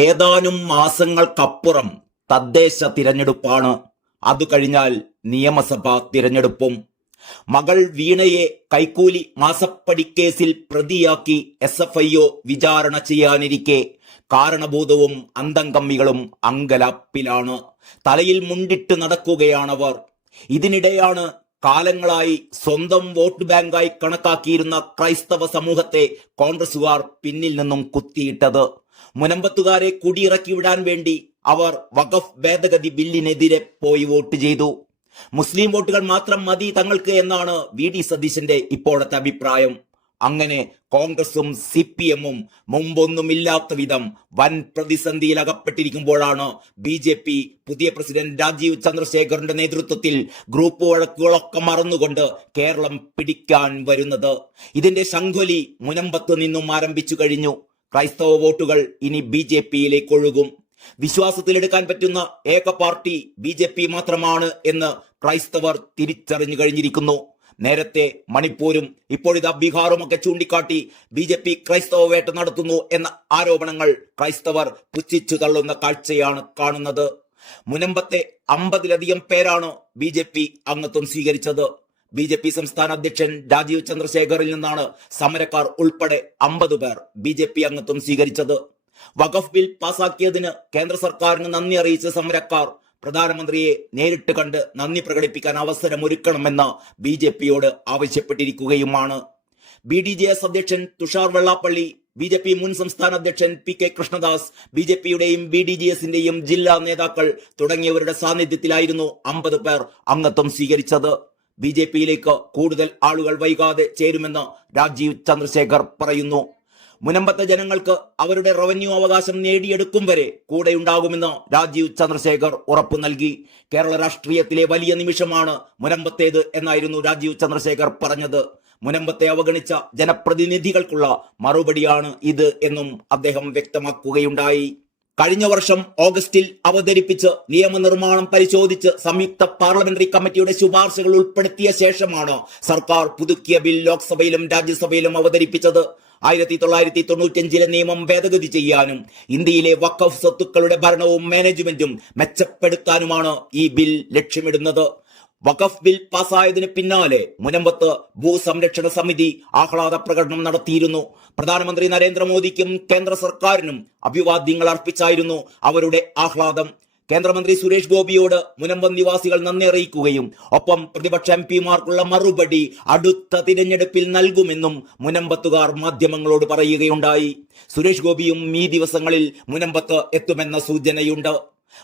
ഏതാനും മാസങ്ങൾക്കപ്പുറം തദ്ദേശ തിരഞ്ഞെടുപ്പാണ്. അതു കഴിഞ്ഞാൽ നിയമസഭാ തിരഞ്ഞെടുപ്പും. മകൾ വീണയെ കൈക്കൂലി മാസപ്പടിക്കേസിൽ പ്രതിയാക്കി SFIO വിചാരണ ചെയ്യാനിരിക്കെ കാരണഭൂതവും അന്തംകമ്മികളും അങ്കലാപ്പിലാണ്. തലയിൽ മുണ്ടിട്ട് നടക്കുകയാണവർ. ഇതിനിടെയാണ് കാലങ്ങളായി സ്വന്തം വോട്ട് ബാങ്കായി കണക്കാക്കിയിരുന്ന ക്രൈസ്തവ സമൂഹത്തെ കോൺഗ്രസുകാർ പിന്നിൽ നിന്നും കുത്തിയിട്ടത്. മുനമ്പത്തുകാരെ കുടിയിറക്കി വിടാൻ വേണ്ടി അവർ വഖഫ് ഭേദഗതി ബില്ലിനെതിരെ പോയി വോട്ട് ചെയ്തു. മുസ്ലിം വോട്ടുകൾ മാത്രം മതി തങ്ങൾക്ക് എന്നാണ് VD സതീശന്റെ ഇപ്പോഴത്തെ അഭിപ്രായം. അങ്ങനെ കോൺഗ്രസും CPM-ഉം മുമ്പൊന്നുമില്ലാത്ത വിധം വൻ പ്രതിസന്ധിയിൽ അകപ്പെട്ടിരിക്കുമ്പോഴാണ് BJP പുതിയ പ്രസിഡന്റ് രാജീവ് ചന്ദ്രശേഖറിന്റെ നേതൃത്വത്തിൽ ഗ്രൂപ്പ് വഴക്കുകളൊക്കെ മറന്നുകൊണ്ട് കേരളം പിടിക്കാൻ വരുന്നത്. ഇതിന്റെ ശംഖൊലി മുനമ്പത്ത് നിന്നും ആരംഭിച്ചു കഴിഞ്ഞു. ക്രൈസ്തവ വോട്ടുകൾ ഇനി BJP-യിലേക്ക് ഒഴുകും. വിശ്വാസത്തിലെടുക്കാൻ പറ്റുന്ന ഏക പാർട്ടി BJP മാത്രമാണ് എന്ന് ക്രൈസ്തവർ തിരിച്ചറിഞ്ഞു കഴിഞ്ഞിരിക്കുന്നു. നേരത്തെ മണിപ്പൂരും ഇപ്പോഴിതാ ബീഹാറുമൊക്കെ ചൂണ്ടിക്കാട്ടി BJP ക്രൈസ്തവ വേട്ട നടത്തുന്നു എന്ന ആരോപണങ്ങൾ ക്രൈസ്തവർ പുച്ഛിച്ചു തള്ളുന്ന കാഴ്ചയാണ് കാണുന്നത്. മുനമ്പത്തെ 50-ലധികം പേരാണ് BJP അംഗത്വം സ്വീകരിച്ചത്. BJP സംസ്ഥാന അധ്യക്ഷൻ രാജീവ് ചന്ദ്രശേഖറിൽ നിന്നാണ് സമരക്കാർ ഉൾപ്പെടെ 50 പേർ BJP അംഗത്വം സ്വീകരിച്ചത്. വഖഫ് ബിൽ പാസാക്കിയതിന് കേന്ദ്ര സർക്കാരിന് നന്ദി അറിയിച്ച സമരക്കാർ പ്രധാനമന്ത്രിയെ നേരിട്ട് കണ്ട് നന്ദി പ്രകടിപ്പിക്കാൻ അവസരമൊരുക്കണമെന്ന് BJP-യോട് ആവശ്യപ്പെട്ടിരിക്കുകയുമാണ്. BDJS അധ്യക്ഷൻ തുഷാർ വെള്ളാപ്പള്ളി, BJP മുൻ സംസ്ഥാന അധ്യക്ഷൻ PK കൃഷ്ണദാസ്, BJP-യുടെയും BDJS-ന്റെയും ജില്ലാ നേതാക്കൾ തുടങ്ങിയവരുടെ സാന്നിധ്യത്തിലായിരുന്നു 50 പേർ അംഗത്വം സ്വീകരിച്ചത്. BJP-യിലേക്ക് കൂടുതൽ ആളുകൾ വൈകാതെ ചേരുമെന്ന് രാജീവ് ചന്ദ്രശേഖർ പറയുന്നു. മുനമ്പത്തെ ജനങ്ങൾക്ക് അവരുടെ റവന്യൂ അവകാശം നേടിയെടുക്കും വരെ കൂടെയുണ്ടാകുമെന്ന് രാജീവ് ചന്ദ്രശേഖർ ഉറപ്പു നൽകി. കേരള രാഷ്ട്രീയത്തിലെ വലിയ നിമിഷമാണ് മുനമ്പത്തേത് എന്നായിരുന്നു രാജീവ് ചന്ദ്രശേഖർ പറഞ്ഞത്. മുനമ്പത്തെ അവഗണിച്ച ജനപ്രതിനിധികൾക്കുള്ള മറുപടിയാണ് ഇത് എന്നും അദ്ദേഹം വ്യക്തമാക്കുകയുണ്ടായി. കഴിഞ്ഞ വർഷം ഓഗസ്റ്റിൽ അവതരിപ്പിച്ച് നിയമനിർമ്മാണം പരിശോധിച്ച് സംയുക്ത പാർലമെന്ററി കമ്മിറ്റിയുടെ ശുപാർശകൾ ഉൾപ്പെടുത്തിയ ശേഷമാണ് സർക്കാർ പുതുക്കിയ ബിൽ ലോക്സഭയിലും രാജ്യസഭയിലും അവതരിപ്പിച്ചത്. 1995-ലെ നിയമം ഭേദഗതി ചെയ്യാനും ഇന്ത്യയിലെ വഖഫ് സ്വത്തുക്കളുടെ ഭരണവും മാനേജ്മെന്റും മെച്ചപ്പെടുത്താനുമാണ് ഈ ബിൽ ലക്ഷ്യമിടുന്നത്. വഖഫ് ബിൽ പാസായതിന് പിന്നാലെ മുനമ്പത്ത് ഭൂസംരക്ഷണ സമിതി ആഹ്ലാദ പ്രകടനം നടത്തിയിരുന്നു. പ്രധാനമന്ത്രി നരേന്ദ്രമോദിക്കും കേന്ദ്ര സർക്കാരിനും അഭിവാദ്യങ്ങൾ അർപ്പിച്ചായിരുന്നു അവരുടെ ആഹ്ലാദം. കേന്ദ്രമന്ത്രി സുരേഷ് ഗോപിയോട് മുനമ്പം നിവാസികൾ നന്ദി അറിയിക്കുകയും ഒപ്പം പ്രതിപക്ഷ MP-മാർക്കുള്ള മറുപടി അടുത്ത തിരഞ്ഞെടുപ്പിൽ നൽകുമെന്നും മുനമ്പത്തുകാർ മാധ്യമങ്ങളോട് പറയുകയുണ്ടായി. സുരേഷ് ഗോപിയും ഈ ദിവസങ്ങളിൽ മുനമ്പത്ത് എത്തുമെന്ന സൂചനയുണ്ട്.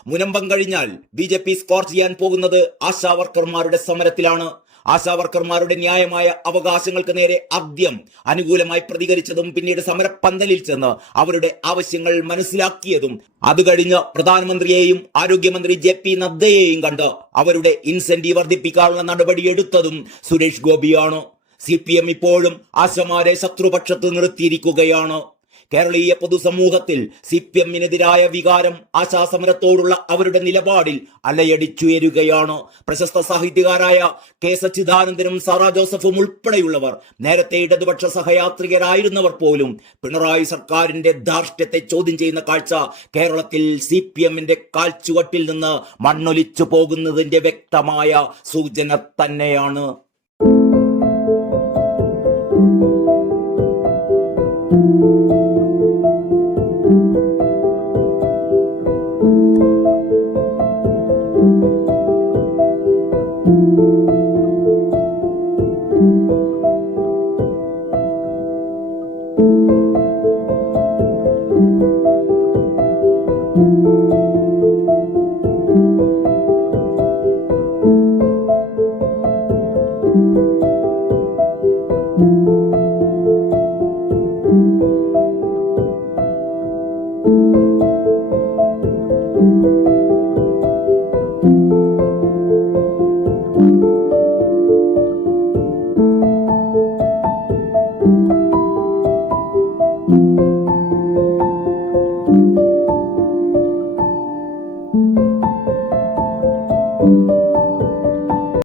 മുനമ്പം കഴിഞ്ഞാൽ BJP സ്കോർ ചെയ്യാൻ പോകുന്നത് ആശാവർക്കർമാരുടെ സമരത്തിലാണ്. ആശാവർക്കർമാരുടെ ന്യായമായ അവകാശങ്ങൾക്ക് നേരെ ആദ്യം അനുകൂലമായി പ്രതികരിച്ചതും പിന്നീട് സമരപ്പന്തലിൽ ചെന്ന് അവരുടെ ആവശ്യങ്ങൾ മനസ്സിലാക്കിയതും അത് കഴിഞ്ഞ് പ്രധാനമന്ത്രിയെയും ആരോഗ്യമന്ത്രി JP നദ്ദയെയും കണ്ട് അവരുടെ ഇൻസെന്റീവ് വർദ്ധിപ്പിക്കാനുള്ള നടപടിയെടുത്തതും സുരേഷ് ഗോപിയാണ്. CPM ഇപ്പോഴും ആശമാരെ ശത്രുപക്ഷത്ത് നിർത്തിയിരിക്കുകയാണ്. കേരളീയ പൊതുസമൂഹത്തിൽ CPM-നെതിരായ വികാരം ആശാസമരത്തോടുള്ള അവരുടെ നിലപാടിൽ അലയടിച്ചുയരുകയാണ്. പ്രശസ്ത സാഹിത്യകാരായ K സച്ചിദാനന്ദനും സാറാ ജോസഫും ഉൾപ്പെടെയുള്ളവർ നേരത്തെ ഇടതുപക്ഷ സഹയാത്രികരായിരുന്നവർ പോലും പിണറായി സർക്കാരിന്റെ ധാർഷ്ട്യത്തെ ചോദ്യം ചെയ്യുന്ന കാഴ്ച കേരളത്തിൽ CPM-ന്റെ കാൽച്ചുവട്ടിൽ നിന്ന് മണ്ണൊലിച്ചു പോകുന്നതിന്റെ വ്യക്തമായ സൂചന തന്നെയാണ്.